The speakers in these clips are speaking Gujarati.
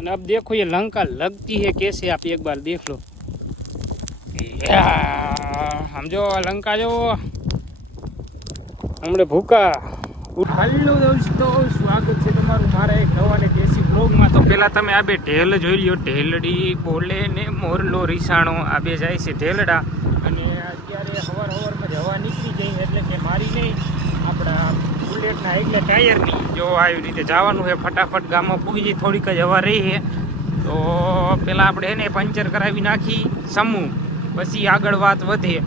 અને अब देखो ये लंका लगती है कैसे आप एक बार देख लो या, हम जो लंका जो હમણે ભૂકા હાલો દોસ્તો સ્વાગત છે તમારું મારા એક નવા ને દેશી બ્લોગમાં તો પેલા તમે આ બે ઢેલ જોઈ લ્યો ઢેલડી બોલે ને મોરલો રીસાણો આ બે જાય છે ઢેલડા અને અત્યારે હવાર હવારમાં જ હવા નીકળી ગઈ એટલે કે મારી નહીં આપણા બુલેટના એટલે ટાયરની જો આવી રીતે જવાનું છે, ફટાફટ ગામમાં પૂછી થોડીક જ હવા રહી છે. તો પેલા આપણે એને પંચર કરાવી નાખી, સમૂહ. પછી આગળ વાત વધે.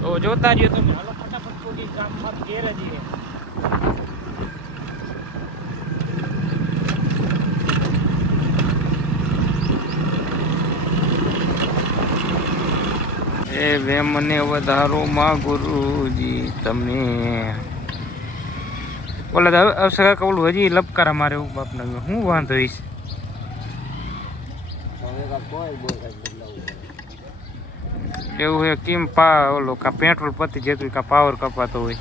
તો જોતા રહ્યો તમે. હાલો, ફટાફટ પૂગી ગામમાં ઘેર જ એ વે મને વધારો માં ગુરુજી તમે. ઓલા અવસર કબલ હજી લપકારા મારે એવું બાપને હું વાંધો હઈશ એવું હોય કેમ પા ઓલો કા પેટ્રોલ પતી જતું કા પાવર કપાતો હોય?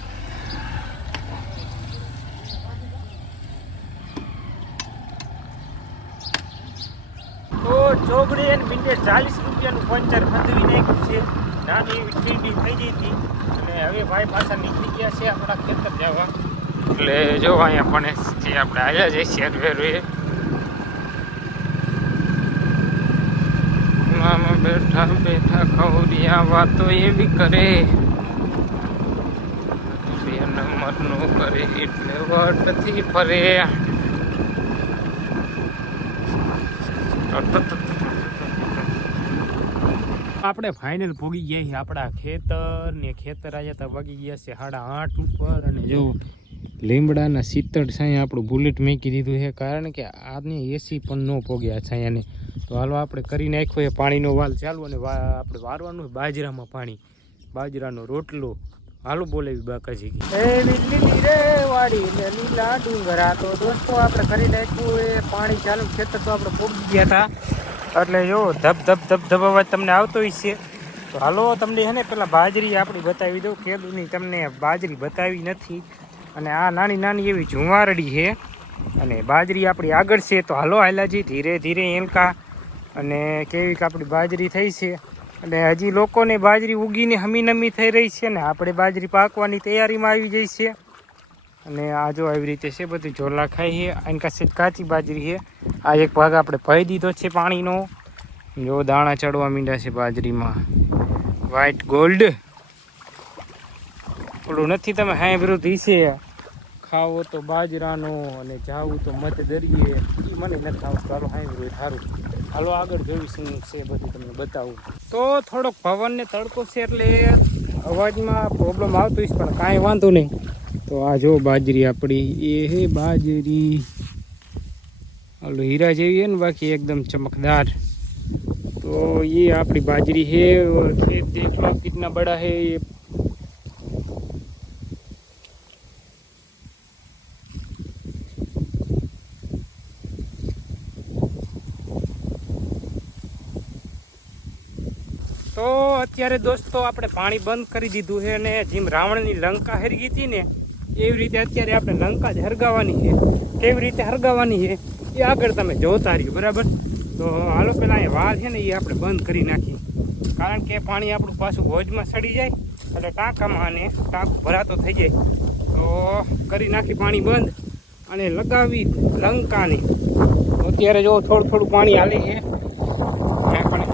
તો ચોગડી અને મીંડે ચાલીસ રૂપિયાનું પંચર ખતવી નાખ્યું છે. નાની એવી ઠંડી થઈ ગઈ હતી. અને હવે ભાઈ પાછા નીકળી ગયા છે આપણા ખેતર જવા. એટલે જો અહીંયા પણ આપણે આવ્યા જઈએ શેર વેરવે આમાં બેઠા બેઠા ખવડિયા વાતો એવી કરે. બે કરે એટલે વટથી ફરે. આપણે ફાઇનલ ભોગી ગયા આપણા ખેતર ને ખેતર આજે તો વાગી ગયા છે સાડા આઠ ઉપર અને જો લીમડાના શીતળ છાંયા આપણું બુલેટ મેકી દીધું છે. કારણ કે આની એસી પણ ન પોગ્યા છાંયાને. તો હાલો આપણે કરી નાખ્યો એ પાણીનો વાલ ચાલુ અને આપણે વારવાનું બાજરામાં પાણી. બાજરાનો રોટલો. હાલો બોલાવી બાકાજી એ લીલી રે વાડી ને લીલા ડુંગરા. તો દોસ્તો આપણે કરી નાખ્યું એ પાણી ચાલુ. ખેતર તો આપણે પોગી ગયા હતા. એટલે જો, ધબ ધબ ધબ ધબ અવાજ તમને આવતો હશે તો હાલો તમને છે ને, પેલા બાજરી આપણી બતાવી દઉં. ખેડૂતની તમને બાજરી બતાવી નથી. અને આ નાની નાની એવી જુવારડી છે. અને બાજરી આપણી આગળ છે તો હાલો હાલાજી, ધીરે ધીરે એલકા. અને કેવીક આપણી બાજરી થઈ છે. અને હજી લોકોને બાજરી ઉગીને હમી નમી થઈ રહી છે ને આપણે બાજરી પાકવાની તૈયારીમાં આવી જઈ છે. અને આ જો આવી રીતે છે, બધું ઝોલા ખાઈ છે. આની પાસે કાચી બાજરી છે. આ એક ભાગ આપણે પાઈ દીધો છે પાણીનો. જો દાણા ચડવા માંડ્યા છે બાજરીમાં. વ્હાઈટ ગોલ્ડ થોડું નથી તમે હાંભળ્યું છે. ખાવો તો બાજરાનો અને જાવું તો મત દરિયે. એ મને નથી આવતું હાલો હાંભળ્યું સારું હાલો, આગળ જોયું શું છે બધું તમને બતાવું. તો થોડોક પવનને તડકો છે એટલે અવાજમાં પ્રોબ્લેમ આવતો છે પણ કાંઈ વાંધો નહીં. તો આ જો બાજરી આપણી. એ હે બાજરી. હાલો, હીરા જેવી હે ને બાકી એકદમ ચમકદાર. તો એ આપણી બાજરી હે ખેત દેખલો કિતના બડા હે એ તો અત્યારે દોસ્તો આપણે પાણી બંધ કરી દીધું છે અને જેમ રાવણની લંકા હરગી હતી ને, એવી રીતે અત્યારે આપણે લંકા જ હરગાવાની છે. કેવી રીતે હરગાવાની છે, એ આગળ તમે જોતા રહ્યો, બરાબર? તો હાલો, પેલા એ વાર છે ને, એ આપણે બંધ કરી નાખીએ. કારણ કે પાણી આપણું પાછું હોજમાં સડી જાય, એટલે ટાંકામાં અને ટાંકું ભરાતો થઈ જાય. તો કરી નાખી પાણી બંધ અને લગાવી લંકાની. અત્યારે જો થોડું થોડું પાણી હાલે છે આપણે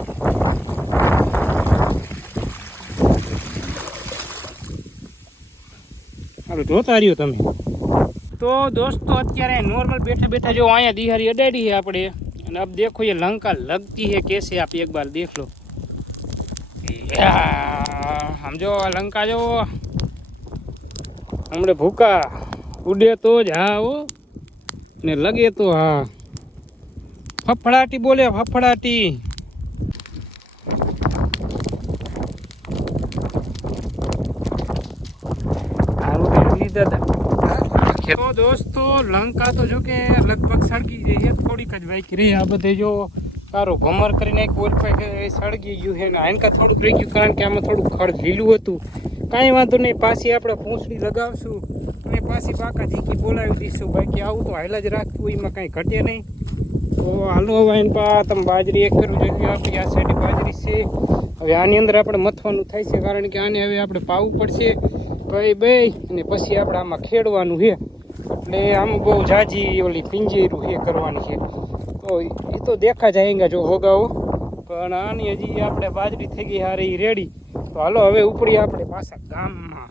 જોતા રહ્યો તમે. તો દોસ્તો, અત્યારે નોર્મલ બેઠા બેઠા જો અહીંયા દિહારી અડાડી છે આપણે. અને આપ દેખો એ લંકા લગતી હે કેસે આપ એક બાર દેખ લો. સમજો લંકા જો, હમણે ભૂકા ઉડે તો જ હા ઓ ને લગે તો હા. ફફડાટી બોલે, ફફડાટી. સારું તો લીધા હતા દોસ્તો લંકા તો જો કે લગભગ સળગી ગઈ છે થોડીક જ બાકી રહી. આ બધે જો સારું ભમર કરીને એક ઓલ પાસે સળગી ગયું છે ને આનકા થોડુંક રહી ગયું કારણ કે આમાં થોડુંક ખડ લીલું હતું. કાંઈ વાંધો નહીં પાછી આપણે પૂંછડી લગાવશું અને પાછી પાકા ઝીકી બોલાવી દઈશું. બાકી આવું તો હાલ જ રાખવું એમાં કાંઈ ઘટે નહીં. તો હાલો હવે એની પા તમે બાજરી એક કરવું જોઈએ આપણી આ સાઈડ બાજરી છે. હવે આની અંદર આપણે મથવાનું થાય છે કારણ કે આને હવે આપણે પાવું પડશે. કઈ બે અને પછી આપણે આમાં ખેડવાનું છે. એટલે આમ બહુ જાજી ઓલી પિંજેરું એ કરવાની છે. તો એ તો દેખા જાયગા જો હોગાઓ પણ આની હજી આપણે બાજરી થઈ ગઈ હારી રેડી. તો હાલો, હવે ઉપડી આપણે પાછા ગામમાં.